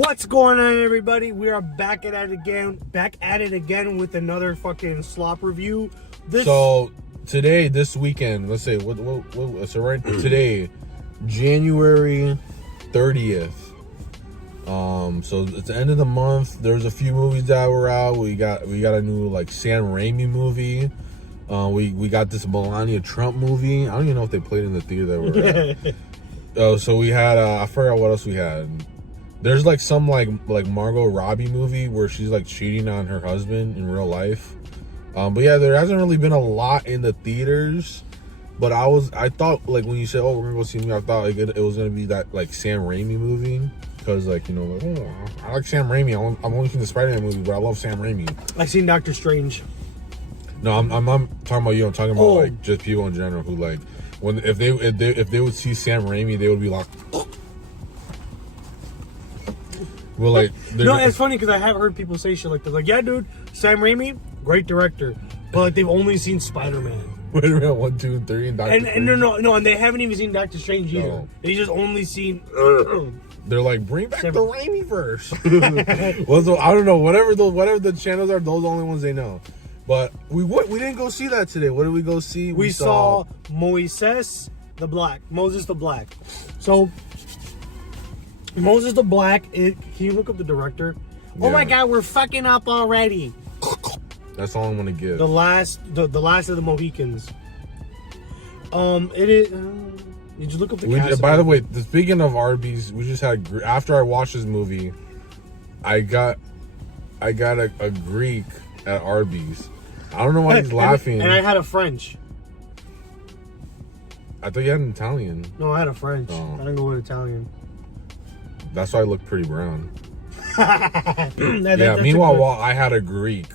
What's going on, everybody? We are back at it again with another fucking slop review. So today, this weekend, let's say so right today, January 30th. So it's the end of the month. There's a few movies that were out. We got a new like Sam Raimi movie. We got this Melania Trump movie. I don't even know if they played in the theater that we're at. So we had I forgot what else we had. There's like some like Margot Robbie movie where she's like cheating on her husband in real life. But yeah, there hasn't really been a lot in the theaters. But I thought like when you said, oh, we're gonna go see me, I thought like it was gonna be that like Sam Raimi movie. Because like, you know, like, oh, I like Sam Raimi. I'm only seen the Spider-Man movie, but I love Sam Raimi. I've seen Doctor Strange. No, I'm not talking about you. I'm talking about like just people in general who like if they would see Sam Raimi, they would be like. Well, like, no, it's funny because I have heard people say shit like this. Like, yeah, dude, Sam Raimi, great director, but like they've only seen Spider-Man. Wait a minute, 1, 2, and 3, and Doctor Strange. No, and they haven't even seen Doctor Strange either. No. They just only seen. They're like, bring back the Raimi verse. Well, so I don't know. Whatever the channels are, those are the only ones they know. But we didn't go see that today. What did we go see? We saw Moses the Black. So. Moses the Black. Can you look up the director? Yeah. Oh my God, we're fucking up already. That's all I'm gonna give. The last of the Mohicans. It is. Did you look up the cast? By the way, speaking of Arby's, we just had after I watched this movie, I got a Greek at Arby's. I don't know why he's laughing. And I had a French. I thought you had an Italian. No, I had a French. Oh. I didn't go with Italian. That's why I look pretty brown. That's meanwhile, I had a Greek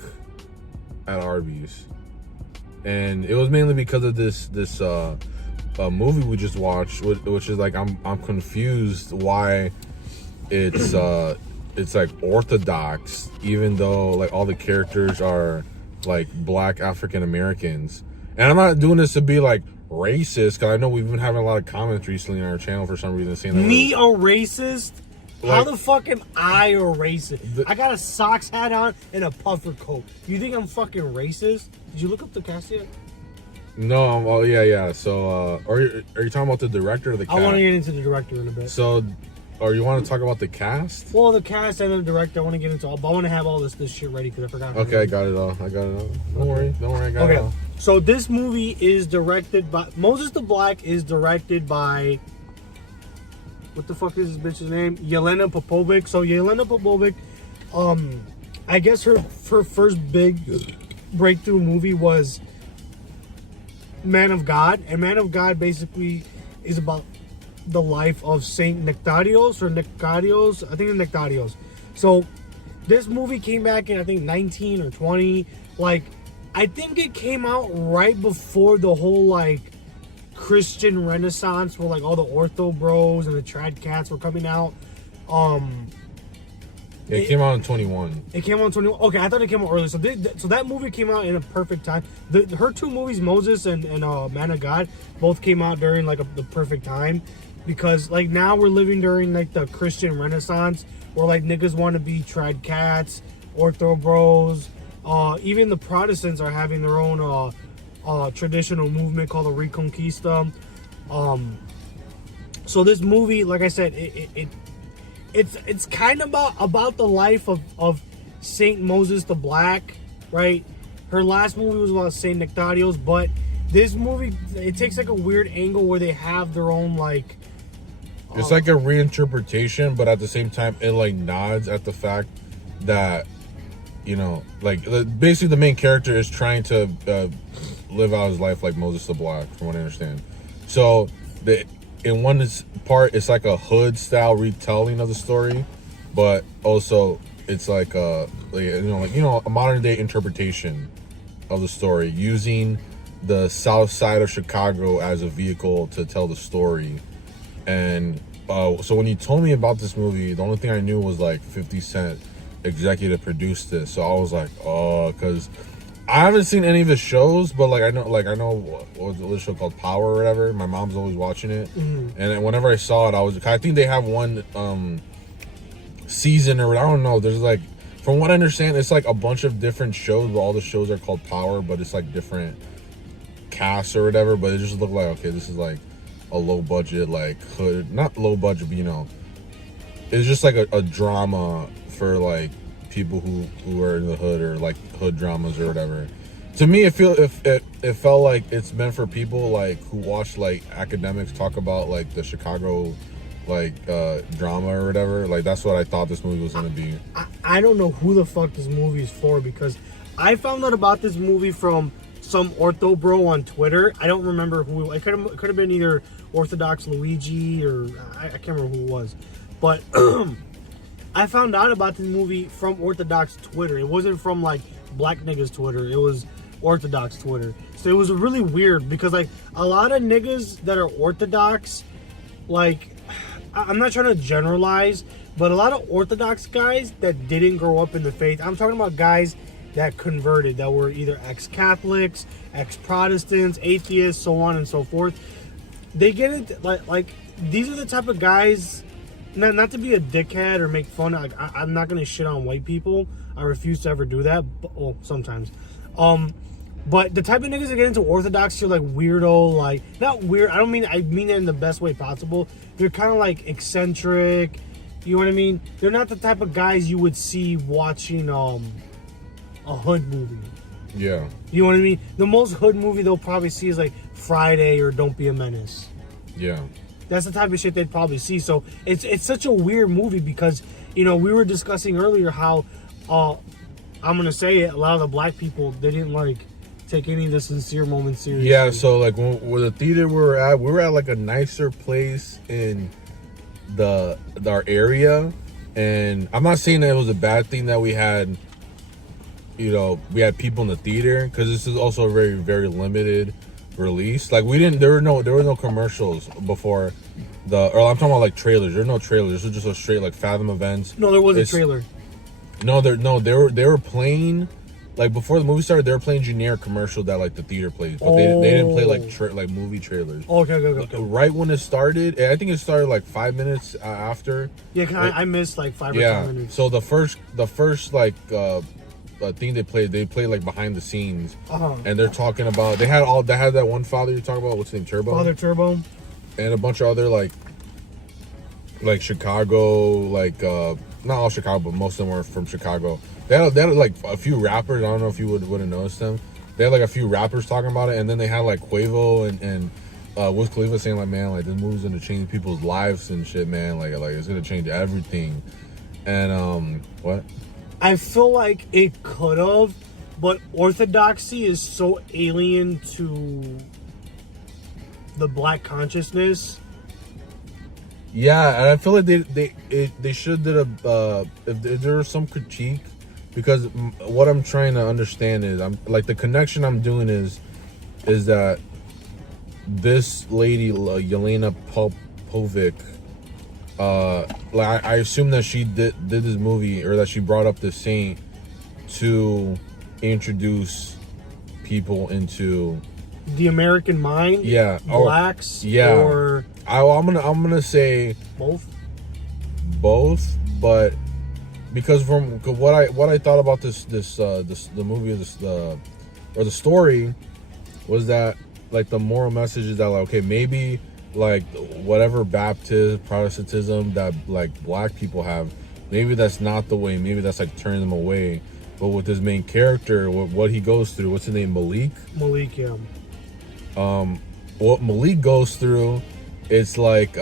at Arby's, and it was mainly because of this movie we just watched, which is like I'm confused why it's like Orthodox, even though like all the characters are like Black African Americans. And I'm not doing this to be like racist, because I know we've been having a lot of comments recently on our channel for some reason saying that me a racist. How the fuck am I a racist? I got a socks hat on and a puffer coat. You think I'm fucking racist? Did you look up the cast yet? No. Well, yeah. So, are you talking about the director or the cast? I want to get into the director in a bit. So, or you want to talk about the cast? Well, the cast and the director, I want to get into all. But I want to have all this shit ready because I forgot. Okay, I got it all. Don't worry, I got it all. So this movie is directed by Moses the Black. Is directed by. What the fuck is this bitch's name? Yelena Popovic. So Yelena Popovic, I guess her first big breakthrough movie was Man of God. And Man of God basically is about the life of Saint Nectarios. I think it's Nectarios. So this movie came back in I think 19 or 20. Like I think it came out right before the whole like Christian Renaissance, where like all the ortho bros and the trad cats were coming out. It came out in 21. It came out in 21. Okay, I thought it came out early. So that movie came out in a perfect time. Her two movies, Moses and Man of God, both came out during like the perfect time, because like now we're living during like the Christian Renaissance, where like niggas want to be trad cats, ortho bros. Even the Protestants are having their own traditional movement called the Reconquista. So this movie, like I said, it's kind of about the life of Saint Moses the Black, right? Her last movie was about Saint Nectarios, but this movie, it takes like a weird angle where they have their own like. It's like a reinterpretation, but at the same time, it like nods at the fact that, you know, like basically the main character is trying to live out his life like Moses the Black, from what I understand. So in one part, it's like a hood style retelling of the story, but also it's like a modern day interpretation of the story, using the south side of Chicago as a vehicle to tell the story. And so when you told me about this movie, the only thing I knew was like 50 Cent executive produced this. So I was like, oh, because I haven't seen any of his shows, but I know what was the show called, Power or whatever. My mom's always watching it, and then whenever I saw it, I think they have one season, or I don't know. There's like, from what I understand, it's like a bunch of different shows, but all the shows are called Power, but it's like different casts or whatever. But it just looked like, okay, this is like a low budget, like hood, not low budget, but you know, it's just like a drama for like people who are in the hood, or like hood dramas or whatever. To me, it felt like it's meant for people like who watch like academics talk about like the Chicago like drama or whatever. Like that's what I thought this movie was gonna be. I don't know who the fuck this movie is for, because I found out about this movie from some ortho bro on Twitter. I don't remember who. It could have been either Orthodox Luigi, or I can't remember who it was. But I found out about this movie from Orthodox Twitter. It wasn't from like black niggas Twitter. It was Orthodox Twitter. So it was really weird, because like a lot of niggas that are Orthodox, like, I'm not trying to generalize, but a lot of Orthodox guys that didn't grow up in the faith, I'm talking about guys that converted, that were either ex-Catholics, ex-Protestants, atheists, so on and so forth. They get it, like these are the type of guys, not to be a dickhead or make fun, like, I'm not going to shit on white people. I refuse to ever do that, but, well, sometimes. But the type of niggas that get into Orthodox are like weirdo, like, not weird, I mean it in the best way possible. They're kind of like eccentric, you know what I mean? They're not the type of guys you would see watching a hood movie. Yeah. You know what I mean? The most hood movie they'll probably see is like Friday or Don't Be a Menace. Yeah. That's the type of shit they'd probably see. So it's such a weird movie, because, you know, we were discussing earlier how, I'm going to say it, a lot of the black people, they didn't like take any of the sincere moments seriously. Yeah, so like when the theater we were at like a nicer place in our area, and I'm not saying that it was a bad thing that we had, you know, we had people in the theater, because this is also a very, very limited release. Like there were no commercials before or I'm talking about like trailers. There were no trailers. This was just a straight like Fathom Events. No, there was a trailer. They were playing, like before the movie started, they were playing generic commercial that like the theater plays, but they didn't play like movie trailers. Okay. Right when it started, I think it started like 5 minutes after. Yeah, cause I missed like 5 or 10 minutes. So the first like thing they played like behind the scenes, and they're talking about they had that one father you talk about, what's his name, Turbo, Father Turbo, and a bunch of other like Chicago, like not all Chicago, but most of them were from Chicago. They had like a few rappers. I don't know if you would have noticed them. They had like a few rappers talking about it, and then they had like Quavo and Wiz Khalifa saying like, man, like this movie's gonna change people's lives and shit, man. Like it's gonna change everything. And what? I feel like it could have, but Orthodoxy is so alien to the black consciousness. Yeah, and I feel like they should did if there was some critique, because what I'm trying to understand is, I'm like, the connection I'm doing is that this lady Yelena Popovic, like I assume that she did this movie, or that she brought up the saint to introduce people into the American mind. Yeah, blacks. Yeah, or I'm gonna say both, but because from what I thought about the movie, or the story, was that like the moral message is that like, okay, maybe like whatever Baptist Protestantism that like black people have, maybe that's not the way, maybe that's like turning them away. But with his main character, what he goes through, what's his name, Malik, yeah. What Malik goes through, it's like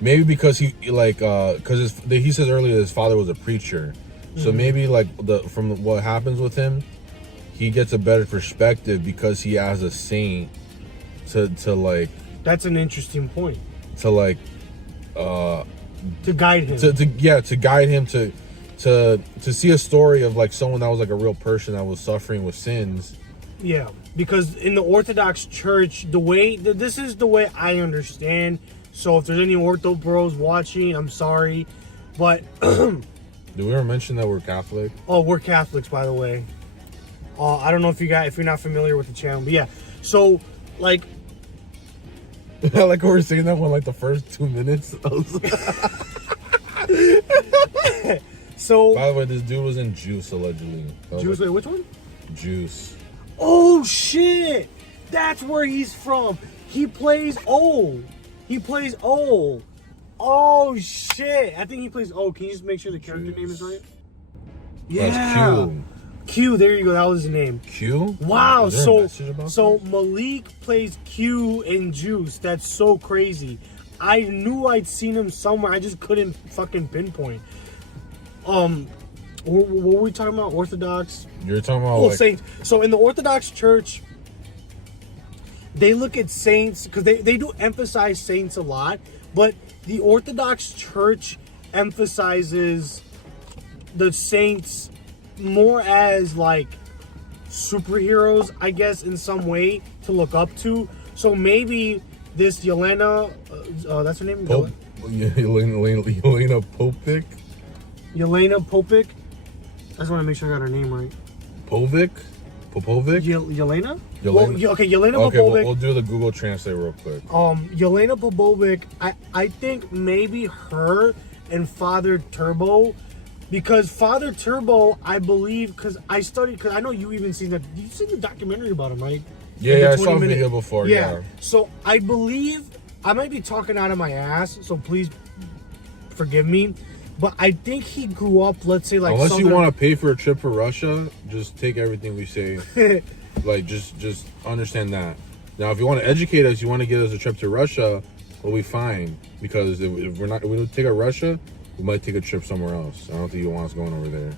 maybe because he like because he says earlier his father was a preacher, so maybe like from what happens with him, he gets a better perspective because he has a saint to like. That's an interesting point. To like to guide him. To guide him to see a story of like someone that was like a real person that was suffering with sins. Yeah, because in the Orthodox Church, this is the way I understand. So if there's any Ortho bros watching, I'm sorry, but did we ever mention that we're Catholic? Oh, we're Catholics, by the way. I don't know if you're not familiar with the channel, but yeah. So like, I like how we're saying that one like the first 2 minutes. So, by the way, this dude was in Juice allegedly. Juice, wait, which one? Juice. Oh shit! That's where he's from. He plays O. He plays O. Oh shit! I think he plays O. Can you just make sure the character name is right? Yeah. That's Q. Q. There you go. That was his name. Q. Wow. Is there a message about So this? Malik plays Q in Juice. That's so crazy. I knew I'd seen him somewhere. I just couldn't fucking pinpoint. What were we talking about? Orthodox. You're talking about Oh, like, saints. So in the Orthodox Church, they look at saints because they do emphasize saints a lot, but the Orthodox Church emphasizes the saints more as like superheroes, I guess, in some way to look up to. So maybe this Yelena, that's her name? Pope, Yelena Popic. Yelena Popic. I just want to make sure I got her name right. Popovic? Yelena? Yelena. Well, okay, Yelena Okay, Popovic. we'll do the Google Translate real quick. Yelena Popovic, I think maybe her and Father Turbo, because Father Turbo, I believe, because I know you even seen that. You seen the documentary about him, right? Yeah, Like the I saw a 20-minute video before. Yeah. So I believe I might be talking out of my ass, so please forgive me. But I think he grew up, let's say, like Unless you want to pay for a trip for Russia, just take everything we say. Like, just understand that. Now, if you want to educate us, you want to get us a trip to Russia, we'll be fine. Because if we don't take a Russia, we might take a trip somewhere else. I don't think you want us going over there.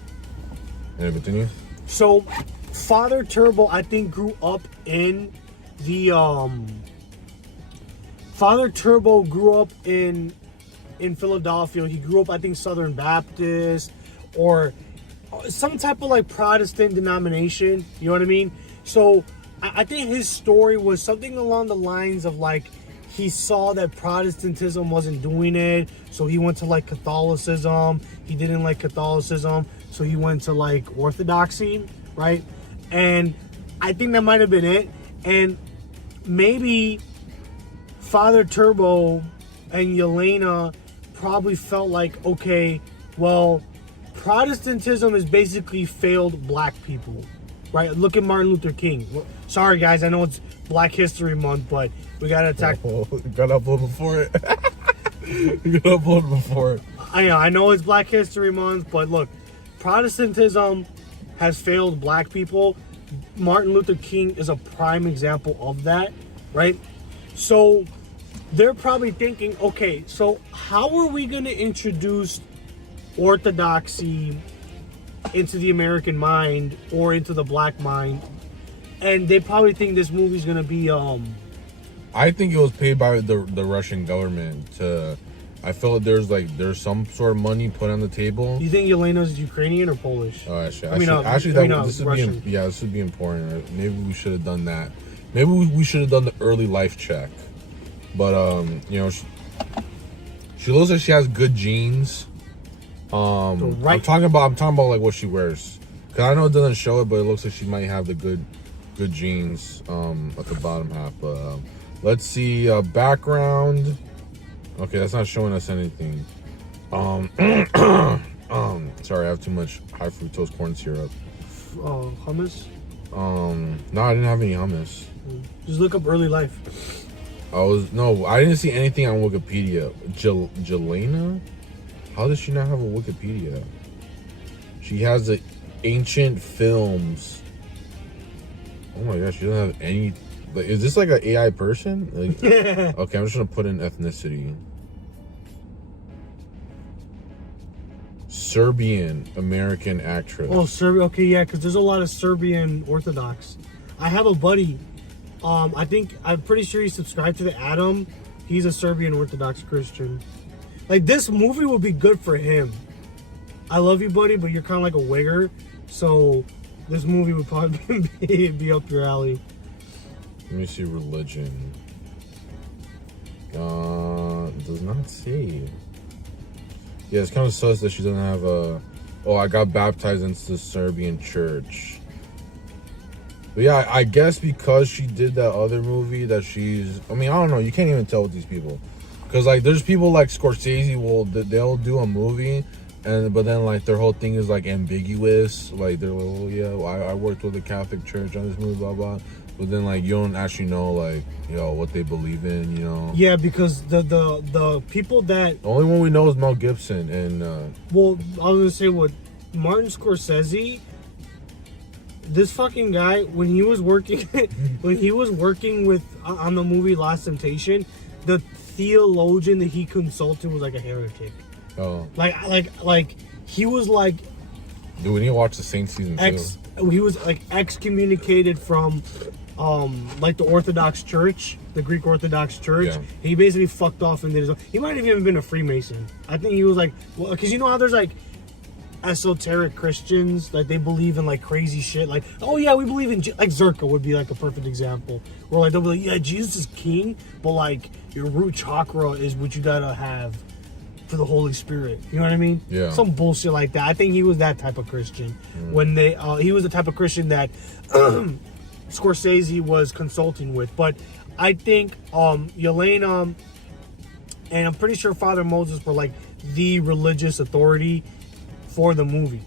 And continue. So, Father Turbo, I think, grew up in the Father Turbo grew up in Philadelphia. He grew up, I think, Southern Baptist or some type of like Protestant denomination. You know what I mean? So I think his story was something along the lines of like he saw that Protestantism wasn't doing it, so he went to like Catholicism. He didn't like Catholicism, so he went to like Orthodoxy, right? And I think that might have been it. And maybe Father Turbo and Yelena probably felt like, okay, well, Protestantism is basically failed black people, right? Look at Martin Luther King. Sorry, guys, I know it's Black History Month, but we gotta attack. Oh, you gotta upload before it. You gotta upload before it. I know it's Black History Month, but look, Protestantism has failed black people. Martin Luther King is a prime example of that, right? So they're probably thinking, okay, so how are we going to introduce orthodoxy into the American mind or into the black mind? And they probably think this movie's going to be I think it was paid by the Russian government to. I feel like there's some sort of money put on the table. Do you think Yelena's Ukrainian or Polish? Oh, actually, this would be important. Maybe we should have done that. Maybe we should have done the early life check. But you know, she looks like she has good genes. I'm talking about like what she wears. Cause I know it doesn't show it, but it looks like she might have the good jeans at the bottom half. But let's see background. Okay, that's not showing us anything. Sorry, I have too much high fructose corn syrup. Hummus? No, I didn't have any hummus. Just look up early life. I didn't see anything on Wikipedia. Jelena? How does she not have a Wikipedia? She has the ancient films. Oh my gosh, she doesn't have any. Like, is this like an AI person? Like, okay, I'm just gonna put in ethnicity. Serbian American actress. Oh, Serbia. Okay, yeah, because there's a lot of Serbian Orthodox. I have a buddy. I'm pretty sure he's subscribed to the Adam. He's a Serbian Orthodox Christian. Like, this movie would be good for him. I love you, buddy, but you're kind of like a wigger. So, this movie would probably be up your alley. Let me see religion. Does not say. Yeah, it's kind of sus that she doesn't have a. Oh, I got baptized into the Serbian church. But yeah, I guess because she did that other movie that she's. I mean, I don't know. You can't even tell with these people, because like there's people like Scorsese they'll do a movie, but then like their whole thing is like ambiguous. Like they're like, oh yeah, well, I worked with the Catholic Church on this movie, blah blah. But then like you don't actually know like what they believe in, Yeah, because the people that the only one we know is Mel Gibson and well, I was gonna say with Martin Scorsese. This fucking guy, when he was working with on the movie Last Temptation, the theologian that he consulted was like a heretic. Oh, like he was like, dude, we need to watch the same season too. He was like excommunicated from like the Orthodox Church, the Greek Orthodox Church. Yeah. He basically fucked off and did his own. He might have even been a Freemason. I think he was like, well, because you know how there's like esoteric Christians, like they believe in like crazy shit, like, oh yeah, we believe in like Zerka would be like a perfect example, where like they'll be like, yeah, Jesus is king, but like your root chakra is what you gotta have for the Holy Spirit, you know what I mean? Yeah, some bullshit like that. I think he was that type of Christian. When he was the type of Christian that Scorsese was consulting with. But I think Yelena and I'm pretty sure Father Moses were like the religious authority for the movie.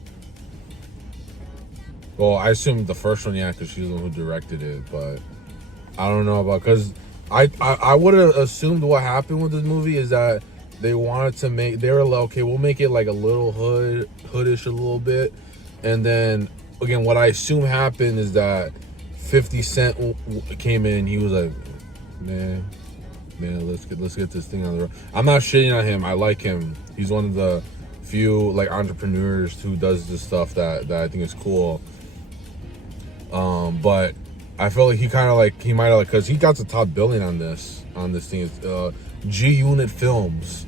Well, I assume the first one, yeah, because she's the one who directed it, but I don't know about, because I would have assumed what happened with this movie is that they wanted to they were like, okay, we'll make it like a little hoodish a little bit, and then again, what I assume happened is that 50 Cent came in, he was like, man, let's get this thing on the road. I'm not shitting on him, I like him, he's one of the few like entrepreneurs who does this stuff that I think is cool. But I feel like he might have, like, because he got the top billing on this thing. G Unit Films,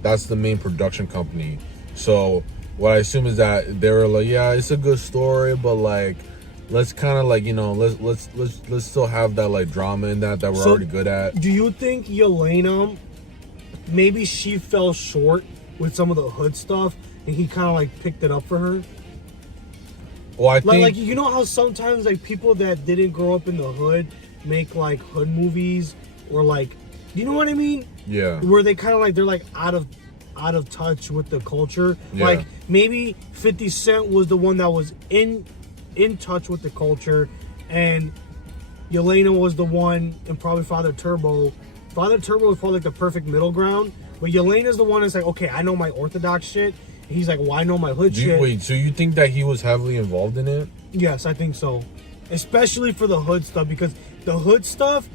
that's the main production company. So what I assume is that they were like, yeah, it's a good story, but like let's kind of like let's still have that like drama in that we're already good at. Do you think Yelena, maybe she fell short with some of the hood stuff and he kind of like picked it up for her? Well, I think like you know how sometimes like people that didn't grow up in the hood make like hood movies, or like, you know what I mean? Yeah. Where they kind of like, they're like out of touch with the culture. Yeah. Like maybe 50 Cent was the one that was in touch with the culture, and Yelena was the one, and probably Father Turbo. Father Turbo was probably like the perfect middle ground, but Yelena's the one that's like, okay, I know my Orthodox shit. He's like, well, I know my hood shit. Wait, so you think that he was heavily involved in it? Yes, I think so. Especially for the hood stuff, because the hood stuff,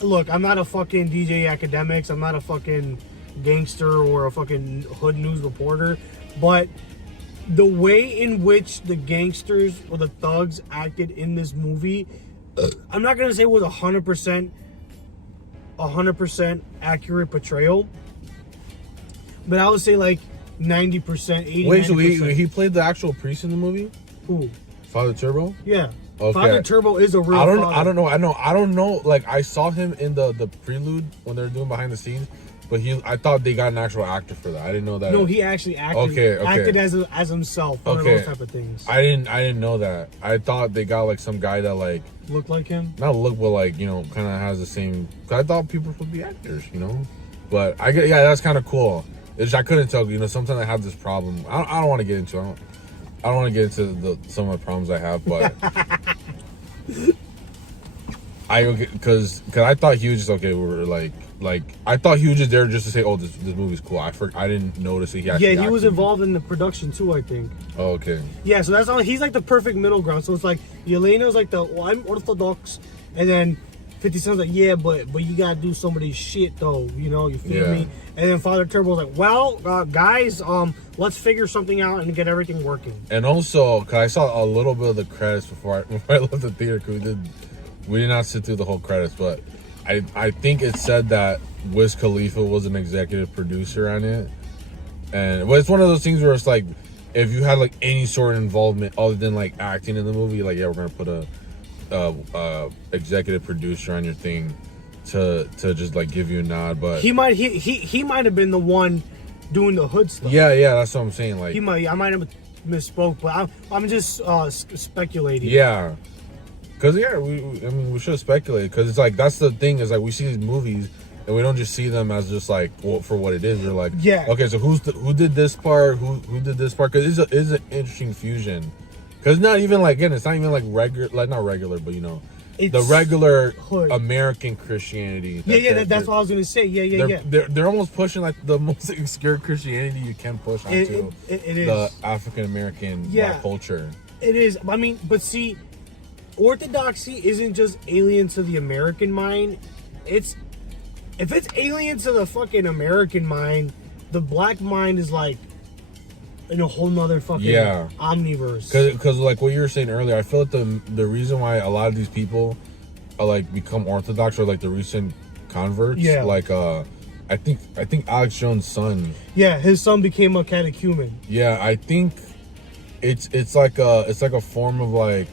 look, I'm not a fucking DJ Academics, I'm not a fucking gangster or a fucking hood news reporter, but the way in which the gangsters or the thugs acted in this movie, I'm not gonna say it was 100% accurate portrayal, but I would say like 90%, 80%. Wait, so he played the actual priest in the movie? Who? Father Turbo? Yeah. Okay. Father Turbo is a real I don't father. I don't know. Like, I saw him in the prelude when they were doing behind the scenes, but I thought they got an actual actor for that. I didn't know that. No, he actually acted. Acted as himself. One of those type of things. I didn't know that. I thought they got like some guy that like looked like him. Not look, but like, kind of has the same. Cause I thought people would be actors, But that's kind of cool. I couldn't tell. Sometimes I have this problem. I don't want to get into it. I don't want to get into some of the problems I have, but because I thought he was just okay. We were like I thought he was just there just to say, oh, this movie's cool. I didn't notice that he actually. Yeah, he was involved in the production too, I think. Oh, okay. Yeah, so that's all. He's like the perfect middle ground. So it's like Yelena's like I'm Orthodox, and then 50 Cent's like, yeah, but you gotta do somebody's shit though, you feel me? And then Father Turbo's like, well, guys, let's figure something out and get everything working. And also, cause I saw a little bit of the credits before I left the theater, cause we did not sit through the whole credits, but I think it said that Wiz Khalifa was an executive producer on it, but it's one of those things where it's like, if you had like any sort of involvement other than like acting in the movie, like, yeah, we're gonna put a executive producer on your thing to just like give you a nod, but he might have been the one doing the hood stuff. Yeah, that's what I'm saying. Like, I might have misspoke, but I'm just speculating. Yeah, because we should have speculated, because it's like, that's the thing, is like, we see these movies and we don't just see them as just like for what it is. We're like, Yeah. okay, so who did this part? Who did this part? Because it's an interesting fusion. Because not even like, again, it's not even like regular, like not regular, but you know, It's the regular hood. American Christianity. That's what I was gonna say. Yeah. They're almost pushing like the most obscure Christianity you can push onto It is the African American black culture. It is. I mean, but see, Orthodoxy isn't just alien to the American mind. If it's alien to the fucking American mind, the black mind is like in a whole nother fucking omniverse. Because like what you were saying earlier, I feel like the reason why a lot of these people are like become Orthodox or like the recent converts. Yeah. Like I think Alex Jones' son. Yeah, his son became a catechumen. Yeah, I think it's like a form of like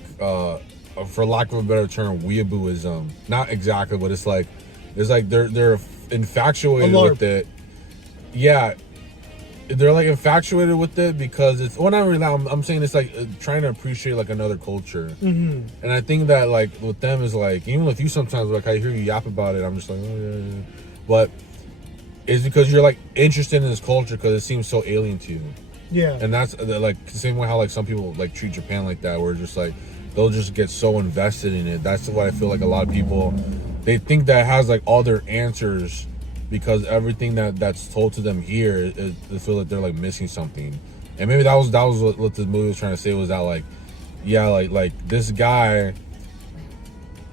for lack of a better term, weeabooism. Not exactly, but it's like they're infatuated with it. Yeah, they're like infatuated with it because it's not really. I'm saying it's like trying to appreciate like another culture. Mm-hmm. And I think that like with them is like, even if you sometimes like I hear you yap about it, I'm just like, oh yeah. But it's because you're like interested in this culture because it seems so alien to you. Yeah. And that's like the same way how like some people like treat Japan like that, where just like they'll just get so invested in it. That's why I feel like a lot of people, they think that has like all their answers, because everything that's told to them here is, they feel like they're like missing something. And maybe that was what this movie was trying to say, was that like, yeah, like this guy,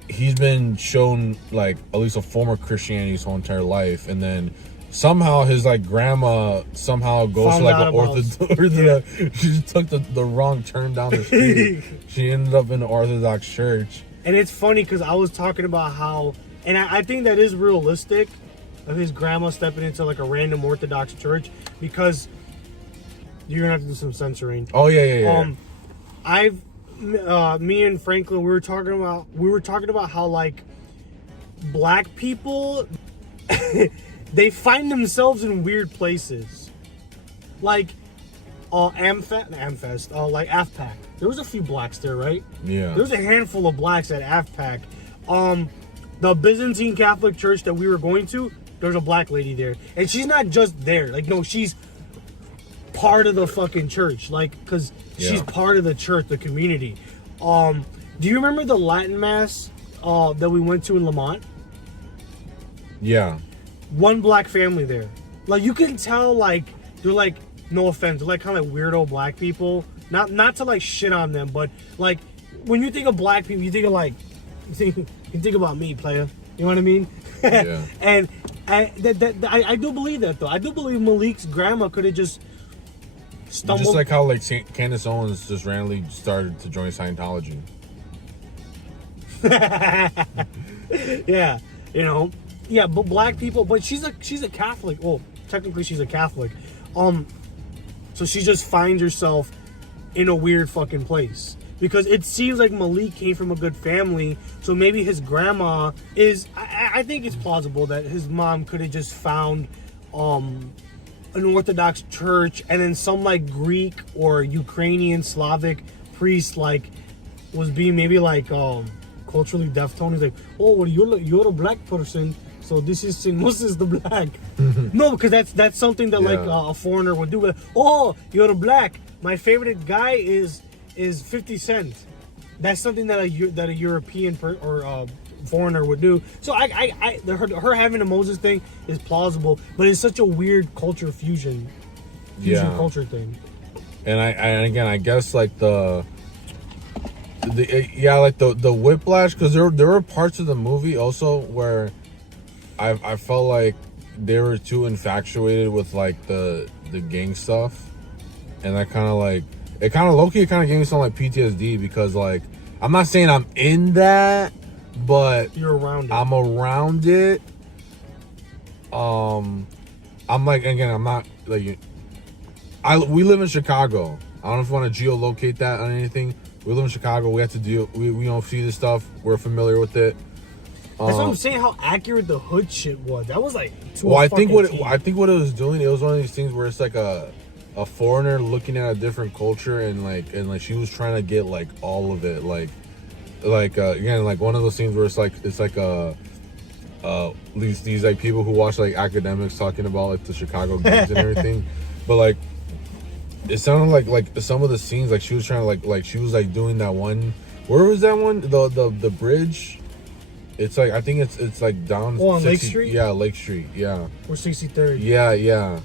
he's been shown like at least a form of Christianity his whole entire life, and then somehow his like grandma somehow goes to like an Orthodox. She just took the wrong turn down the street. She ended up in an Orthodox church. And it's funny because I was talking about how, and I think that is realistic, of his grandma stepping into like a random Orthodox church, because you're gonna have to do some censoring. Oh yeah. Me and Franklin, we were talking about how like black people they find themselves in weird places, like Amfest, like AFPAC. There was a few blacks there, right? Yeah. There was a handful of blacks at AFPAC. The Byzantine Catholic Church that we were going to, there's a black lady there, and she's not just there. Like, no, she's part of the fucking church, like, because she's part of the church, the community. Do you remember the Latin Mass that we went to in Lamont? Yeah. One black family there. Like, you can tell, like, they're like, no offense, they're like kind of like weirdo black people. Not to like shit on them, but like when you think of black people, you think of like you think about me, player. You know what I mean? Yeah. And I do believe that though. I do believe Malik's grandma could have just stumbled. Just like how like Candace Owens just randomly started to join Scientology. Yeah, you know. Yeah, but black people, but she's a Catholic. Well, technically she's a Catholic. So she just finds herself in a weird fucking place, because it seems like Malik came from a good family. So maybe his grandma is, I think it's plausible that his mom could have just found an Orthodox church, and then some like Greek or Ukrainian Slavic priest like was being maybe like culturally deaf tone. He's like, oh, well, you're a black person, so this is the black. No, because that's something that like a foreigner would do. But, oh, you're a black. My favorite guy is 50 Cent. That's something that a European or foreigner would do. So her having a Moses thing is plausible, but it's such a weird culture fusion culture thing. And again, I guess like the whiplash, because there were parts of the movie also where I felt like they were too infatuated with like the gang stuff, and that kind of like it kind of low-key kind of gave me some like PTSD, because like I'm not saying I'm in that, but you're around it. I'm around it. I'm like, again, I'm not like we live in Chicago. I don't know if you want to geolocate that on anything. We live in Chicago. We have to deal. We don't see this stuff. We're familiar with it. That's what I'm saying. How accurate the hood shit was. That was like. I think what it was doing, it was one of these things where it's like a foreigner looking at a different culture, and like she was trying to get like all of it, like again, like one of those things where it's like these like people who watch like academics talking about like the Chicago games and everything, but like it sounded like some of the scenes like she was trying to like she was like doing that one. Where was that one? The bridge. It's like I think it's like down. Oh, on Lake Street. Yeah, Lake Street. Yeah. Or 63rd. Yeah.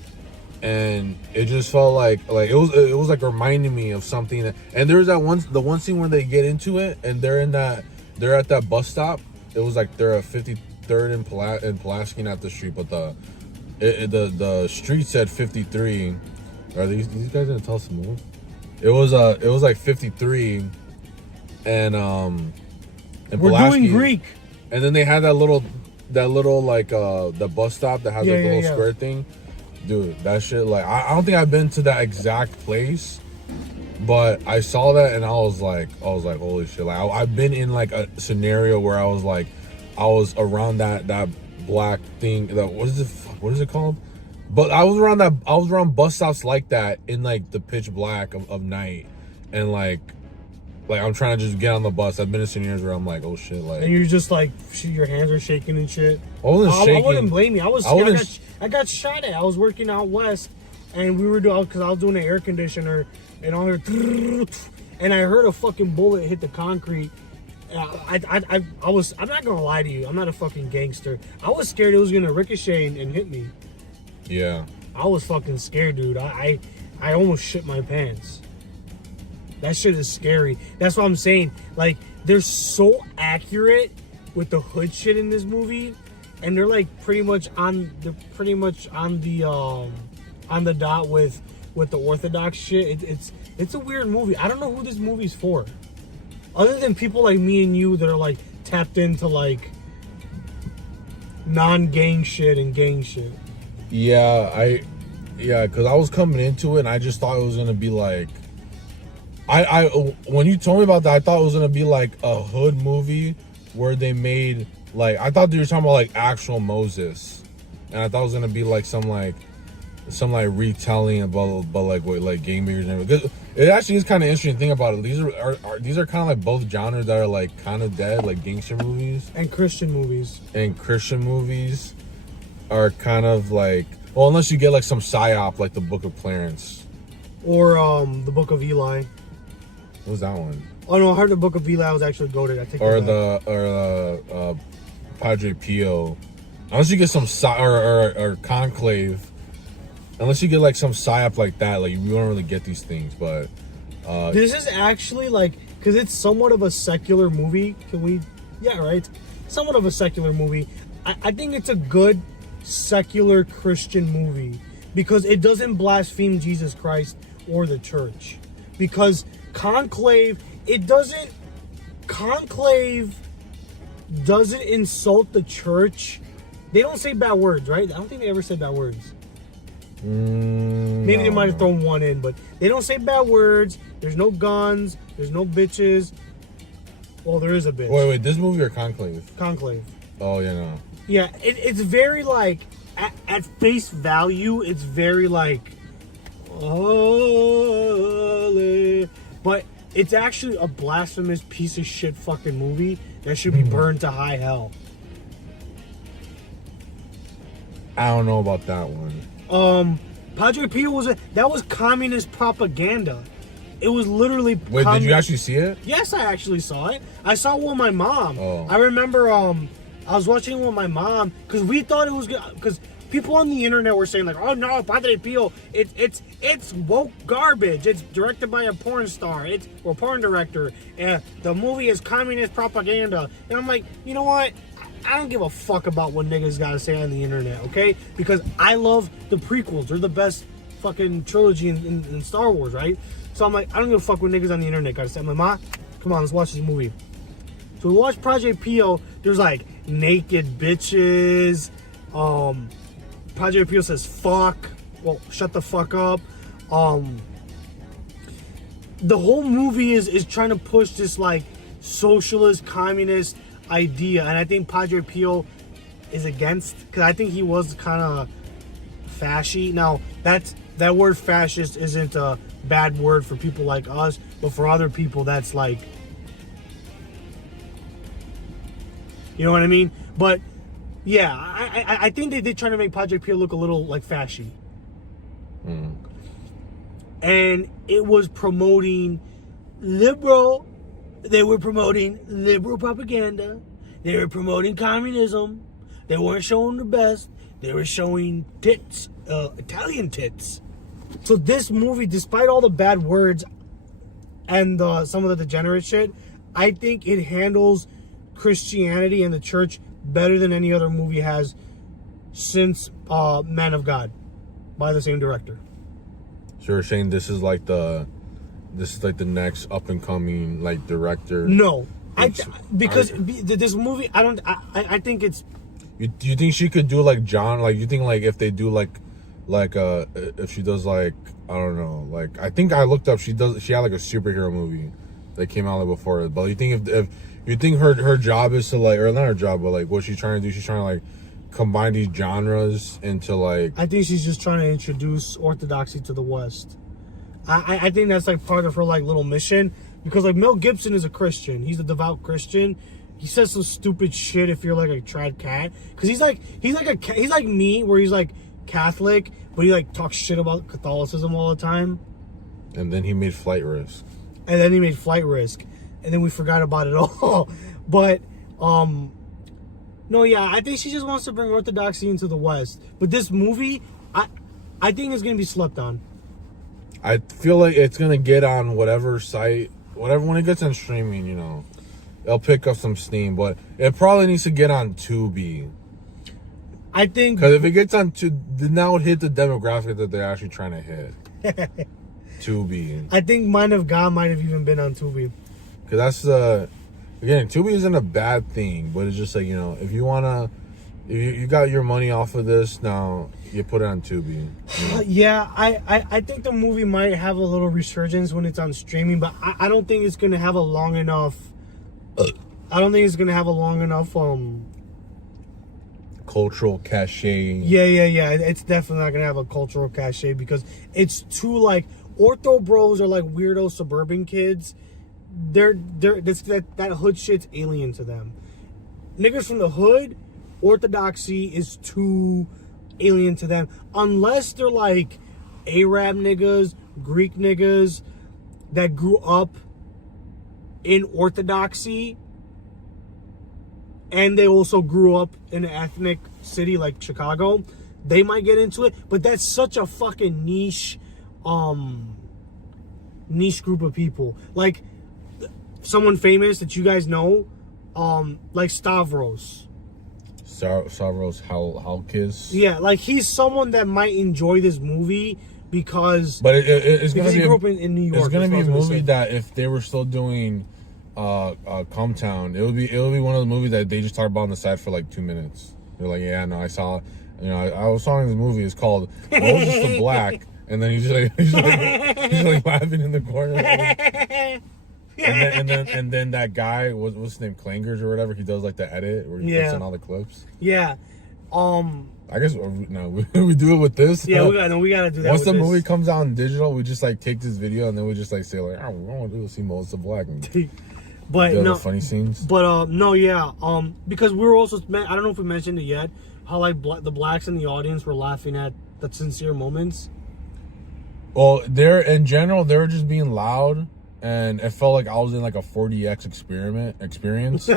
And it just felt like it was like reminding me of something. And there's that one scene where they get into it and they're at that bus stop. It was like they're at 53rd and Pulaski at the street, but the street said 53. Are these guys gonna tell us to move? It was like 53, and we're Pulaski, doing Greek. And then they had that little like the bus stop that has like the little square thing. Dude, that shit, like I don't think I've been to that exact place, but I saw that and I was like holy shit. Like I've been in like a scenario where I was around that black thing. What is it called? But I was around bus stops like that in like the pitch black of night, and like I'm trying to just get on the bus. I've been in scenarios where I'm like, oh shit, like, and you're just like your hands are shaking and shit. I wouldn't blame you. I got shot at. I was working out west, and we were doing because I was doing an air conditioner, and I heard, and I heard a fucking bullet hit the concrete. I was. I'm not gonna lie to you. I'm not a fucking gangster. I was scared it was gonna ricochet and hit me. Yeah. I was fucking scared, dude. I almost shit my pants. That shit is scary. That's what I'm saying. Like, they're so accurate with the hood shit in this movie, and they're like pretty much on the dot with the Orthodox shit. It's a weird movie. I don't know who this movie's for, other than people like me and you that are like tapped into like non-gang shit and gang shit. Yeah, because I was coming into it and I just thought it was gonna be like, I when you told me about that, I thought it was gonna be like a hood movie where they made like, I thought they were talking about like actual Moses, and I thought it was gonna be like some retelling about like gang bangers and everything. It actually is kind of interesting thing about it. These are kind of like both genres that are like kind of dead, like gangster movies and Christian movies. And Christian movies are kind of like, well, unless you get like some psyop like the Book of Clarence or the Book of Eli. What was that one? Oh no, I heard the Book of Eli was actually goated. I think. Or the Padre Pio. Unless you get some or Conclave. Unless you get like some psyop like that, like you don't really get these things. But this is actually like, because it's somewhat of a secular movie. Somewhat of a secular movie. I think it's a good secular Christian movie because it doesn't blaspheme Jesus Christ or the church. Because Conclave doesn't insult the church. They don't say bad words, right? I don't think they ever said bad words. Maybe they might have thrown one in, but they don't say bad words. There's no guns. There's no bitches. Well, there is a bitch. Wait, this movie or Conclave? Conclave. Oh, yeah, no. Yeah, it's very like, at face value, it's very like, but it's actually a blasphemous piece of shit fucking movie that should be burned to high hell. I don't know about that one. Padre Pio was communist propaganda. It was literally. Wait, did you actually see it? Yes, I actually saw it. I saw it with my mom. Oh. I remember. I was watching it with my mom because we thought it was good. Because people on the internet were saying like, "Oh no, Padre Pio, it's woke garbage. It's directed by a porn star. It's or porn director. And the movie is communist propaganda." And I'm like, you know what? I don't give a fuck about what niggas gotta say on the internet, okay? Because I love the prequels. They're the best fucking trilogy in Star Wars, right? So I'm like, I don't give a fuck what niggas on the internet gotta say. I'm like, Ma, come on, let's watch this movie. So we watched Project Pio. There's like naked bitches. Project Pio says fuck. Well, shut the fuck up. The whole movie is trying to push this like socialist, communist idea, and I think Padre Pio is against, because I think he was kind of fascy. Now that word fascist isn't a bad word for people like us, but for other people that's like, you know what I mean? But Yeah, I think they did try to make Project Pure look a little like fashy. And it was promoting liberal. They were promoting liberal propaganda. They were promoting communism. They weren't showing the best. They were showing tits, Italian tits. So this movie, despite all the bad words and some of the degenerate shit, I think it handles Christianity and the church better than any other movie has since Man of God by the same director. So you're saying this is like the next up and coming like director? No, because this movie, I think it's. Do you think she could do like John? Like you think like if they do like if she does like I don't know, like I think I looked up she had like a superhero movie that came out like before it. But you think if you think her job is to like, or not her job, but like what she's trying to do, she's trying to like combine these genres into like. I think she's just trying to introduce Orthodoxy to the West. I think that's like part of her like little mission, because like Mel Gibson is a Christian. He's a devout Christian. He says some stupid shit if you're like a trad cat, because he's like me, where he's like Catholic, but he like talks shit about Catholicism all the time. And then he made Flight Risk. And then we forgot about it all. But no, yeah, I think she just wants to bring Orthodoxy into the West. But this movie, I think it's gonna be slept on. I feel like it's gonna get on whatever site, whatever, when it gets on streaming, you know, it'll pick up some steam. But it probably needs to get on Tubi. I think, because if it gets on then that would hit the demographic that they're actually trying to hit. Tubi. I think Mind of God might have even been on Tubi. Because that's again, Tubi isn't a bad thing, but it's just like, you know, if you wanna, if you got your money off of this, now you put it on Tubi. You know? Yeah, I think the movie might have a little resurgence when it's on streaming, but I don't think it's gonna have a long enough. I don't think it's gonna have a long enough cultural cachet. Yeah. It's definitely not gonna have a cultural cachet, because it's too like ortho bros are like weirdo suburban kids. That hood shit's alien to them. Niggas from the hood, Orthodoxy is too alien to them, unless they're like Arab niggas, Greek niggas that grew up in Orthodoxy, and they also grew up in an ethnic city like Chicago. They might get into it, but that's such a fucking niche group of people. Like someone famous that you guys know, like Stavros. Stavros Halkis. Yeah, like he's someone that might enjoy this movie because. But it's because he grew up in New York. It's gonna be a movie that if they were still doing Cometown, it would be one of the movies that they just talk about on the side for like 2 minutes. They're like, yeah, no, I saw, you know, I was saw this movie. It's called Moses the Black, and then he's like laughing in the corner. And then that guy, what's his name, Klangers or whatever, he does like the edit where he puts in all the clips. Yeah. I guess we do it with this. Yeah, we gotta do that. Once the movie comes out in digital, we just like take this video and then we just like say like, oh, we want to do see Moses the Black. But no, funny scenes. But no, yeah, because we were also, I don't know if we mentioned it yet, how like the blacks in the audience were laughing at the sincere moments. Well, they're in general, they were just being loud. And it felt like I was in like a 4DX experience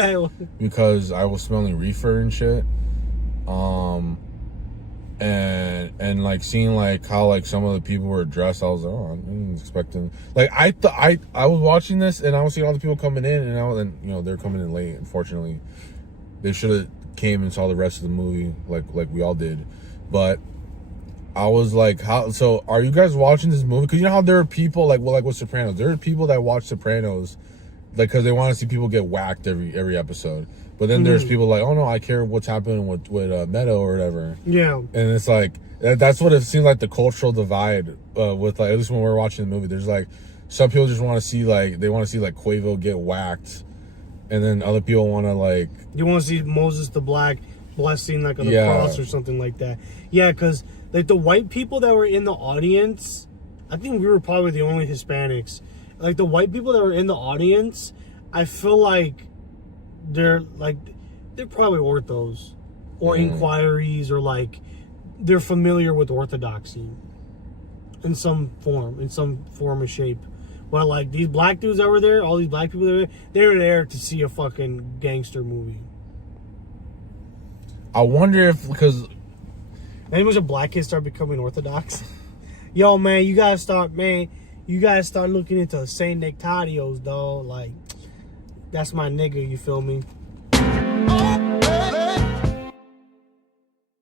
because I was smelling reefer and shit. And like seeing like how like some of the people were dressed, I was like, oh, I didn't expecting. Like I was watching this and I was seeing all the people coming in, and you know they're coming in late. Unfortunately, they should have came and saw the rest of the movie like we all did, but. I was like, how? So, are you guys watching this movie? Because you know how there are people like with Sopranos. There are people that watch Sopranos, like because they want to see people get whacked every episode. But then there's people like, oh no, I care what's happening with Meadow or whatever. Yeah. And it's like that's what it seemed like, the cultural divide with like, at least when we're watching the movie. There's like some people just want to see like Quavo get whacked, and then other people want to like, you want to see Moses the Black blessing like on the cross or something like that. Yeah, because. Like, the white people that were in the audience, I think we were probably the only Hispanics. Like, the white people that were in the audience, I feel like they're probably orthos. or inquiries, or like they're familiar with Orthodoxy in some form or shape. But like these black dudes over there, all these black people over there, they're there to see a fucking gangster movie. I wonder if, because Maybe when a black kid start becoming Orthodox. Yo, man, you gotta start looking into Saint Nectarios, dog. Like, that's my nigga, you feel me?